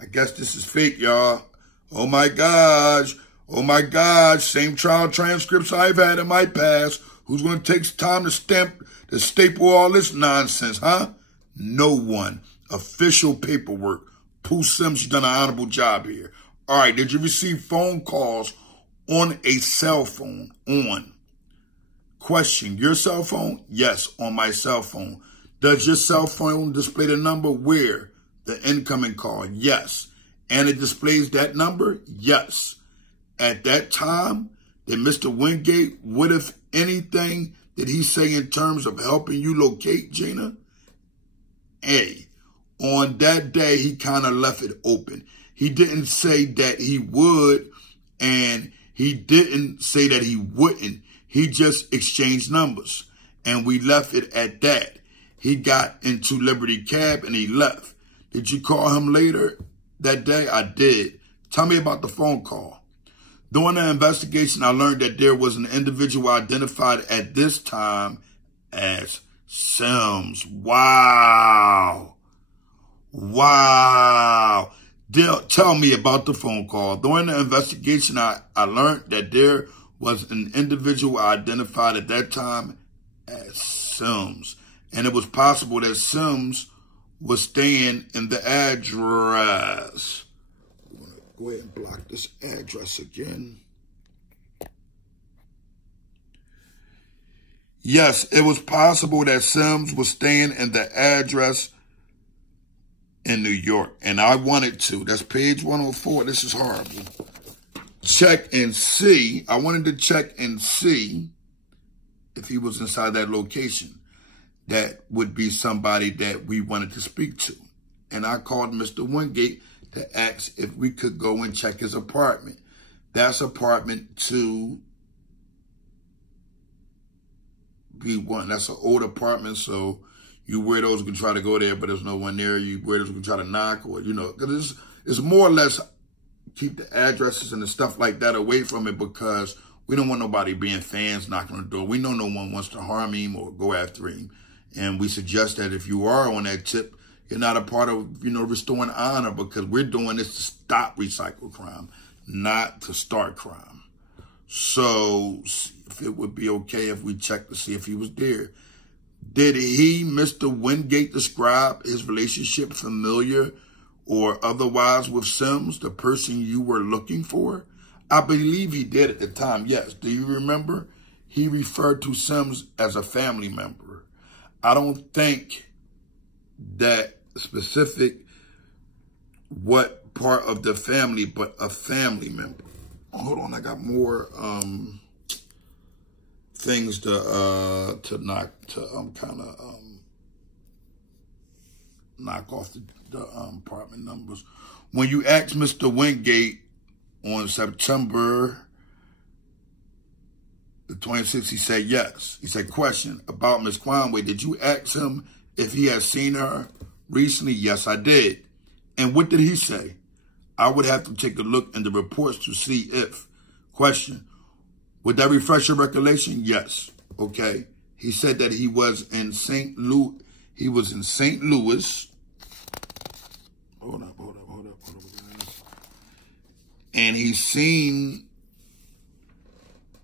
I guess this is fake, y'all. Oh my gosh. Oh my gosh. Same trial transcripts I've had in my past. Who's going to take time to staple all this nonsense, huh? No one. Official paperwork. Pooh Sims, you've done an honorable job here. All right, did you receive phone calls on a cell phone? On. Question, your cell phone? Yes, on my cell phone. Does your cell phone display the number? Where? The incoming call? Yes. And it displays that number? Yes. At that time, did Mr. Wingate, what if anything did he say in terms of helping you locate Gina? A, on that day, he kind of left it open. He didn't say that he would, and he didn't say that he wouldn't. He just exchanged numbers, and we left it at that. He got into Liberty Cab, and he left. Did you call him later that day? I did. Tell me about the phone call. During the investigation, I learned that there was an individual identified at this time as Sims. Wow. Wow. Tell me about the phone call. During the investigation, I learned that there was an individual identified at that time as Sims. And it was possible that Sims was staying in the address. I'm going to go ahead and block this address again. Yes, it was possible that Sims was staying in the address in New York. And I wanted to. That's page 104. This is horrible. Check and see. I wanted to check and see if he was inside that location. That would be somebody that we wanted to speak to. And I called Mr. Wingate to ask if we could go and check his apartment. That's apartment 2B1. That's an old apartment, so you weirdos can try to go there, but there's no one there. You weirdos can try to knock, or, you know, because it's more or less keep the addresses and the stuff like that away from it, because we don't want nobody being fans knocking on the door. We know no one wants to harm him or go after him. And we suggest that if you are on that tip, you're not a part of, you know, restoring honor, because we're doing this to stop recycled crime, not to start crime. So if it would be okay if we check to see if he was there. Did he, Mr. Wingate, describe his relationship familiar or otherwise with Sims, the person you were looking for? I believe he did at the time, yes. Do you remember? He referred to Sims as a family member. I don't think that specific what part of the family, but a family member. Hold on, I got more things to knock off the apartment numbers. When you asked Mr. Wingate on September the 26th, he said yes. He said, question about Miss Conway. Did you ask him if he had seen her recently? Yes, I did. And what did he say? I would have to take a look in the reports to see if. Question, would that refresh your recollection? Yes. Okay. He said that he was in St. Louis. He was in St. Louis. Hold up. And he's seen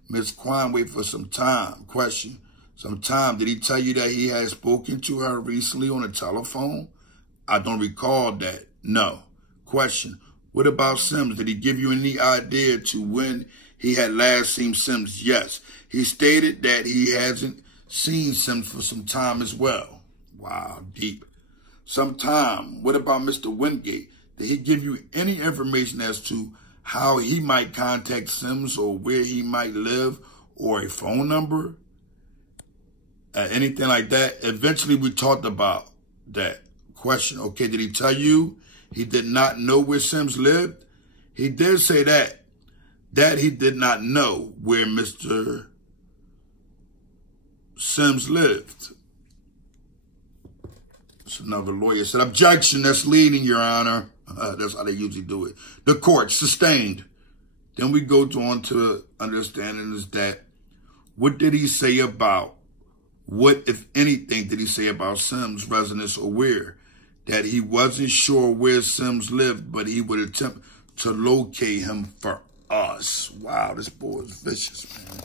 Miss Conway for some time. Question, some time. Did he tell you that he had spoken to her recently on the telephone? I don't recall that. No. Question, what about Sims? Did he give you any idea to when he had last seen Sims? Yes. He stated that he hasn't seen Sims for some time as well. Wow, deep. Some time. What about Mr. Wingate? Did he give you any information as to how he might contact Sims or where he might live or a phone number? Anything like that? Eventually, we talked about that. Question, okay, did he tell you he did not know where Sims lived? He did say that he did not know where Mr. Sims lived. So another lawyer said, objection, that's leading, Your Honor. That's how they usually do it. The court sustained. Then we go on to understanding is that what did he say about, what, if anything, did he say about Sims' residence or where? that he wasn't sure where Sims lived, but he would attempt to locate him for us. Wow, this boy is vicious, man.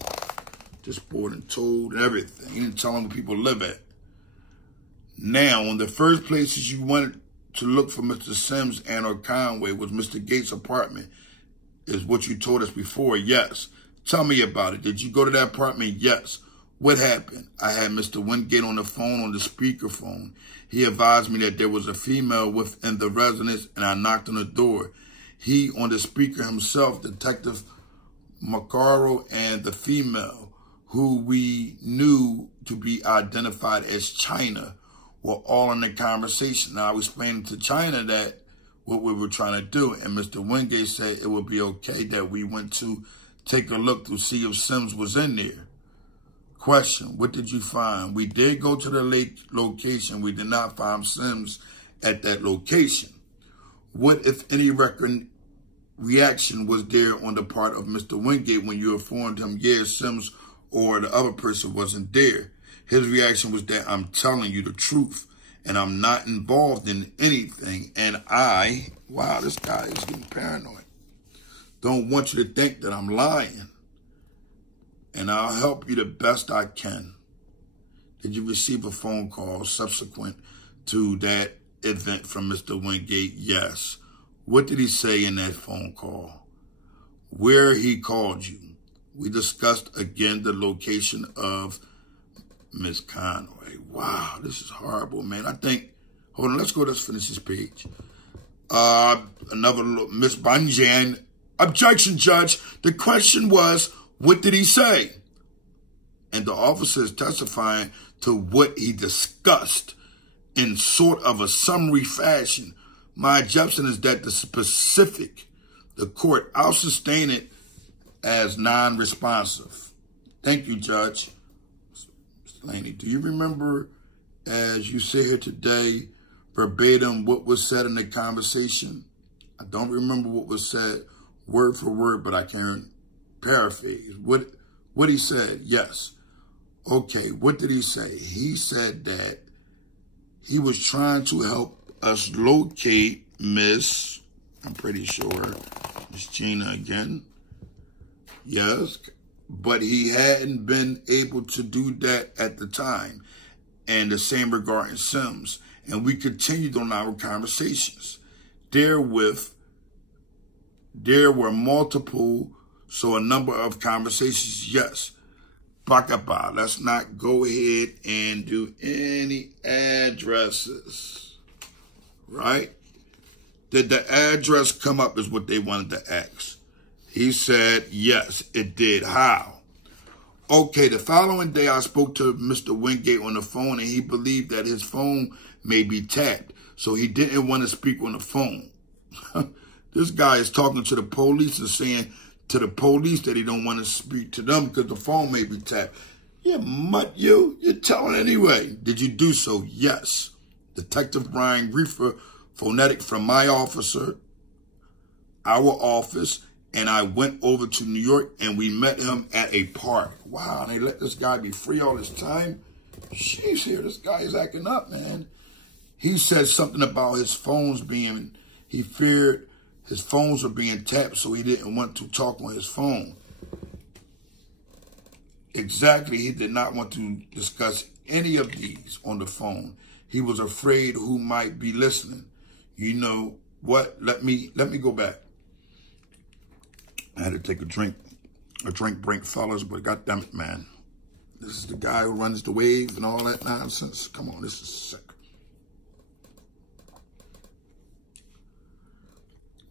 This boy done told everything. He didn't tell him where people live at. Now, in the first places you wanted to look for Mr. Sims and or Conway was Mr. Gates' apartment, is what you told us before. Yes. Tell me about it. Did you go to that apartment? Yes. What happened? I had Mr. Wingate on the phone, on the speakerphone. He advised me that there was a female within the residence, and I knocked on the door. He, on the speaker himself, Detective Macaro, and the female, who we knew to be identified as China, were all in the conversation. Now, I was explaining to China that what we were trying to do, and Mr. Wingate said it would be okay that we went to take a look to see if Sims was in there. Question, what did you find? We did go to the location. We did not find Sims at that location. What, if any, reaction was there on the part of Mr. Wingate when you informed him, yes, Sims or the other person wasn't there? His reaction was that I'm telling you the truth and I'm not involved in anything. And wow, this guy is getting paranoid. Don't want you to think that I'm lying. And I'll help you the best I can. Did you receive a phone call subsequent to that event from Mr. Wingate? Yes. What did he say in that phone call? Where he called you? We discussed again the location of Miss Conway. Wow, this is horrible, man. I think, hold on, let's finish this page. Another Miss Banjan. Objection, Judge. The question was, what did he say? And the officer is testifying to what he discussed in sort of a summary fashion. My objection is that the court, I'll sustain it as non-responsive. Thank you, Judge. Mr. Laney, do you remember, as you sit here today, verbatim what was said in the conversation? I don't remember what was said word for word, but I can paraphrase. What he said, yes. Okay, what did he say? He said that he was trying to help us locate Miss, I'm pretty sure, Miss Gina again. Yes, but he hadn't been able to do that at the time. And the same regarding Sims. And we continued on our conversations. There were multiple, so a number of conversations, yes. Bakaba, let's not go ahead and do any addresses, right? Did the address come up is what they wanted to ask. He said, yes, it did. How? Okay, the following day I spoke to Mr. Wingate on the phone and he believed that his phone may be tapped. So he didn't want to speak on the phone. This guy is talking to the police and saying to the police that he don't want to speak to them because the phone may be tapped. Yeah, mutt you. You're telling anyway. Did you do so? Yes. Detective Brian Griefer, phonetic from my officer, our office, and I went over to New York and we met him at a park. Wow, and they let this guy be free all this time? Sheesh, here, this guy is acting up, man. He said something about his phones being, he feared his phones were being tapped, so he didn't want to talk on his phone. Exactly, he did not want to discuss any of these on the phone. He was afraid who might be listening. You know what? Let me go back. I had to take a drink break, fellas, but goddamn it, man. This is the guy who runs the wave and all that nonsense. Come on, this is sick.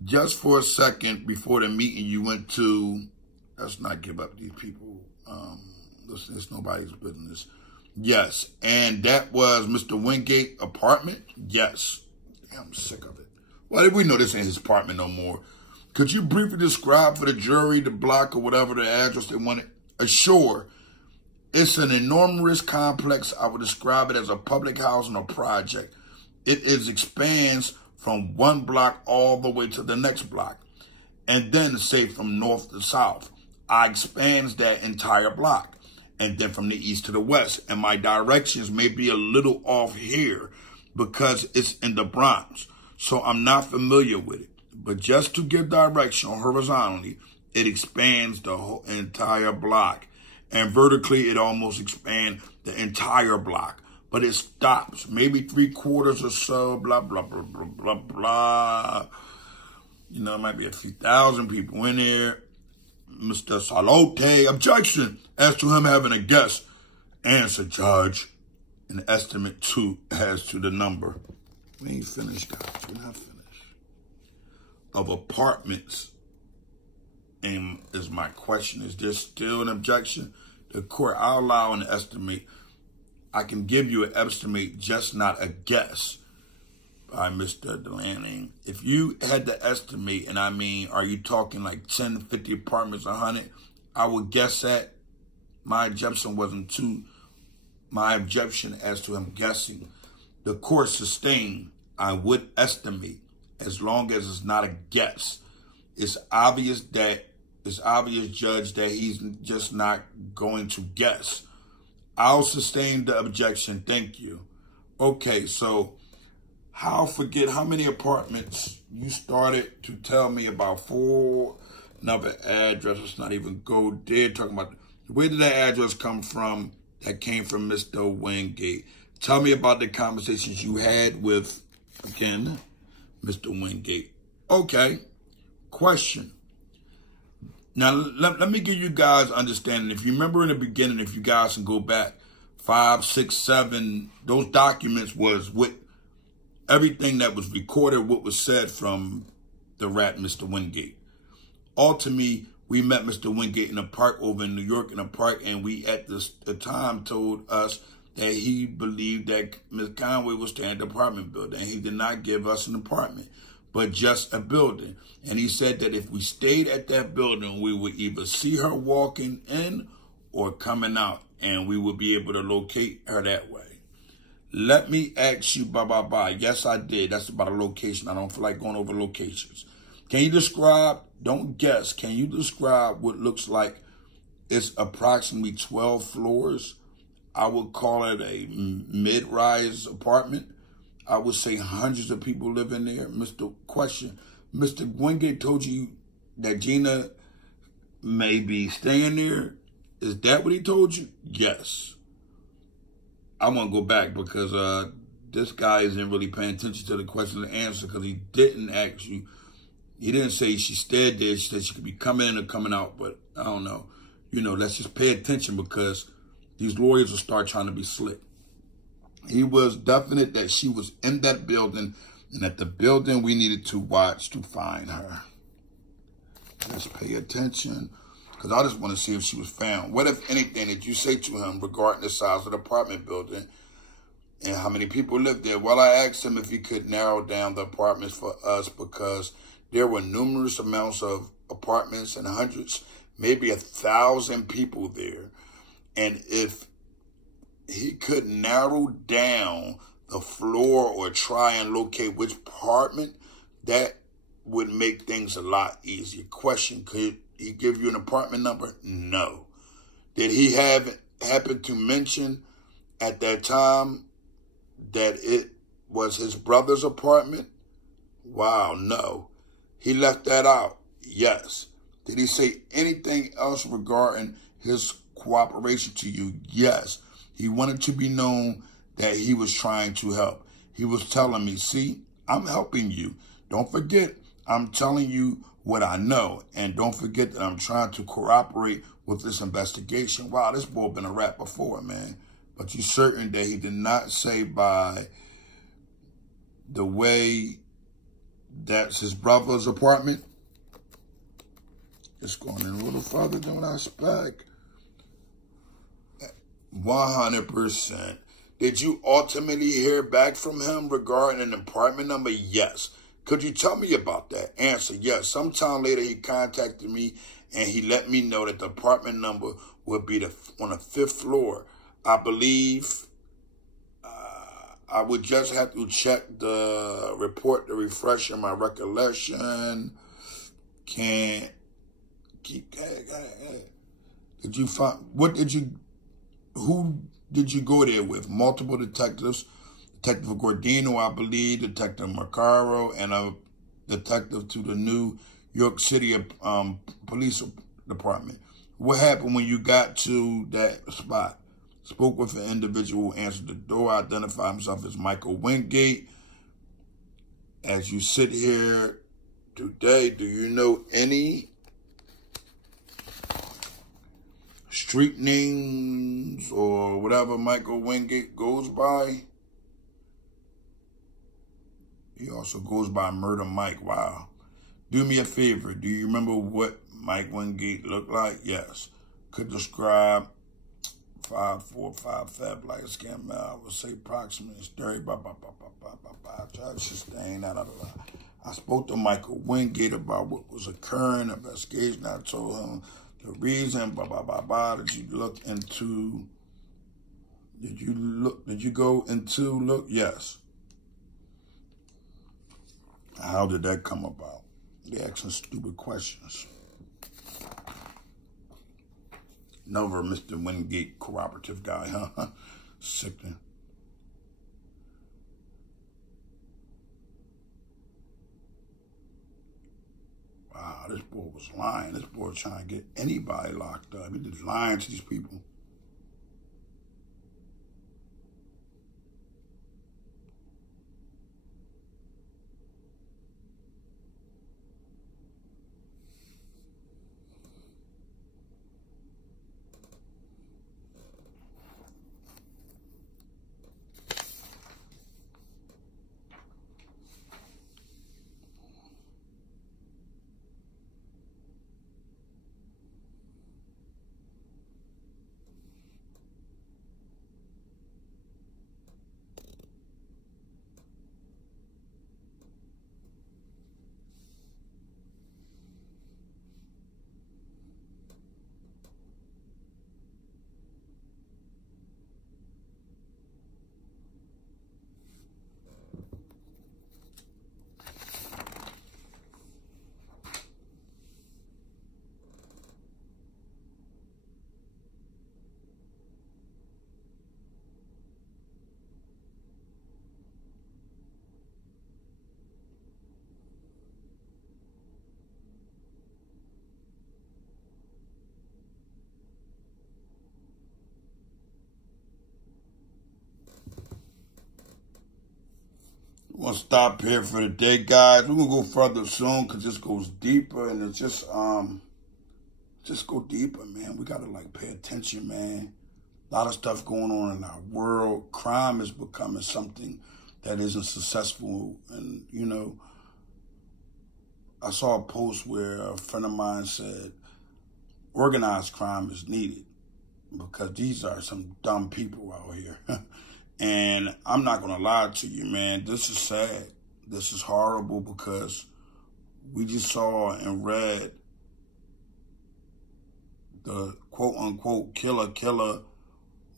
Just for a second before the meeting you went to, let's not give up these people. Listen, it's nobody's business. Yes, and that was Mr. Wingate apartment? Yes. Damn, I'm sick of it. Well, we know this ain't his apartment no more. Could you briefly describe for the jury the block or whatever the address they wanted? Sure. It's an enormous complex. I would describe it as a public housing or project. It expands from one block all the way to the next block. And then, say, from north to south. I expands that entire block. And then from the east to the west. And my directions may be a little off here. because it's in the Bronx. So I'm not familiar with it. But just to give direction horizontally, it expands the whole entire block. And vertically, it almost expands the entire block. But it stops, maybe 3/4 or so, blah, blah, blah, blah, blah, blah. You know, it might be a few thousand people in there. Mr. Salote, objection as to him having a guess. Answer, Judge. An estimate 2 as to the number. We ain't finished, guys. We're not finished. Of apartments. And is my question, is there still an objection? The court, I'll allow an estimate. I can give you an estimate, just not a guess, by Mr. Delaney. If you had to estimate, and I mean, are you talking like 10, 50 apartments, 100? I would guess that. My objection wasn't to my objection as to him guessing. The court sustained, I would estimate, as long as it's not a guess. It's obvious, Judge, that he's just not going to guess. I'll sustain the objection. Thank you. Okay, so I'll forget how many apartments you started to tell me about. 4, another address. Let's not even go there. Talking about where did that address come from? That came from Mr. Wingate. Tell me about the conversations you had with, again, Mr. Wingate. Okay. Question. Now, let me give you guys understanding. If you remember in the beginning, if you guys can go back 5, 6, 7, those documents was with everything that was recorded, what was said from the rat, Mr. Wingate. Ultimately, we met Mr. Wingate in a park over in New York in a park, and we at the time told us that he believed that Ms. Conway was staying in the apartment building, and he did not give us an apartment, but just a building. And he said that if we stayed at that building, we would either see her walking in or coming out, and we would be able to locate her that way. Let me ask you, yes, I did. That's about a location. I don't feel like going over locations. Can you describe, don't guess, can you describe what looks like it's approximately 12 floors? I would call it a mid-rise apartment. I would say hundreds of people live in there. Mr. Wingate told you that Gina may be staying there. Is that what he told you? Yes. I want to go back because this guy isn't really paying attention to the question and answer, because he didn't ask you. He didn't say she stayed there. She said she could be coming in or coming out, but I don't know. You know, let's just pay attention, because these lawyers will start trying to be slick. He was definite that she was in that building, and at the building we needed to watch to find her. Let's pay attention, because I just want to see if she was found. What, if anything, did you say to him regarding the size of the apartment building and how many people lived there? Well, I asked him if he could narrow down the apartments for us, because there were numerous amounts of apartments and hundreds, maybe 1,000 people there. And if he could narrow down the floor or try and locate which apartment, that would make things a lot easier. Question, could he give you an apartment number? No. Did he happen to mention at that time that it was his brother's apartment? Wow, no. He left that out. Yes. Did he say anything else regarding his cooperation to you? Yes. He wanted to be known that he was trying to help. He was telling me, see, I'm helping you. Don't forget, I'm telling you what I know. And don't forget that I'm trying to cooperate with this investigation. Wow, this boy been a rat before, man. But you certain that he did not say by the way that's his brother's apartment? It's going in a little farther than what I expect. 100%. Did you ultimately hear back from him regarding an apartment number? Yes. Could you tell me about that? Answer, yes. Sometime later, he contacted me, and he let me know that the apartment number would be on the 5th floor. I believe I would just have to check the report to refresh my recollection. Can't keep. Did you find, who did you go there with? Multiple detectives. Detective Gordino, I believe, Detective Macaro, and a detective to the New York City Police Department. What happened when you got to that spot? Spoke with an individual, answered the door, identified himself as Michael Wingate. As you sit here today, do you know any street names or whatever Michael Wingate goes by? He also goes by Murder Mike. Wow. Do me a favor. Do you remember what Mike Wingate looked like? Yes. Could describe 5'4", 5'5", like a scam. I would say approximately 30. I spoke to Michael Wingate about what was occurring, investigation. I told him the reason. Did you look into? Did you go into look? Yes. How did that come about? They asking stupid questions. Another Mr. Wingate cooperative guy, huh? Sickening. Wow, this boy was lying. This boy was trying to get anybody locked up. He just lying to these people. We're going to stop here for the day, guys. We're going to go further soon because this goes deeper, and it's just go deeper, man. We got to, like, pay attention, man. A lot of stuff going on in our world. Crime is becoming something that isn't successful. And, you know, I saw a post where a friend of mine said organized crime is needed because these are some dumb people out here. And I'm not going to lie to you, man. This is sad. This is horrible because we just saw and read the quote-unquote killer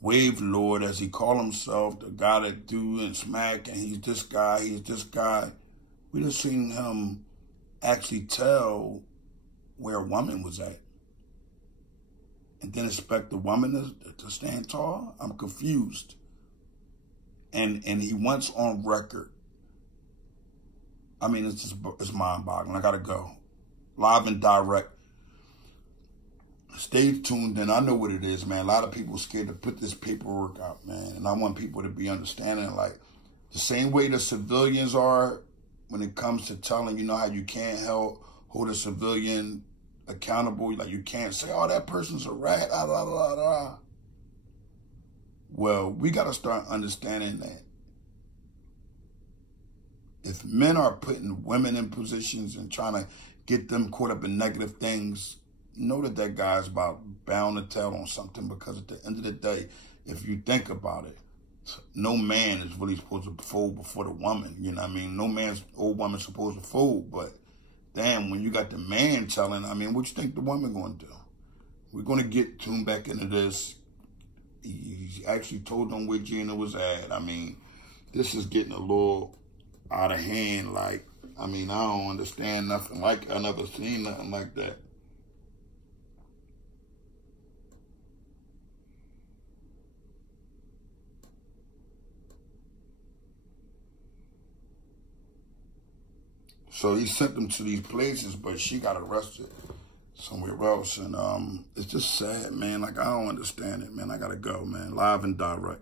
wave lord, as he called himself, the guy that do and smack, and he's this guy. We just seen him actually tell where a woman was at and then expect the woman to stand tall. I'm confused. And he went on record. I mean, it's mind-boggling. I got to go. Live and direct. Stay tuned, and I know what it is, man. A lot of people are scared to put this paperwork out, man. And I want people to be understanding, like, the same way the civilians are when it comes to telling, you know, how you can't hold a civilian accountable. Like, you can't say, oh, that person's a rat, blah, blah, blah, blah. Well, we got to start understanding that if men are putting women in positions and trying to get them caught up in negative things, know that that guy's about bound to tell on something, because at the end of the day, if you think about it, no man is really supposed to fold before the woman. You know what I mean? No man's old woman's supposed to fold, but damn, when you got the man telling, I mean, what you think the woman going to do? We're going to get tuned back into this. He actually told them where Gina was at. I mean, this is getting a little out of hand. Like, I mean, I don't understand nothing like it. I never seen nothing like that. So he sent them to these places, but she got arrested somewhere else. And it's just sad, man. Like, I don't understand it, man. I got to go, man. Live and direct.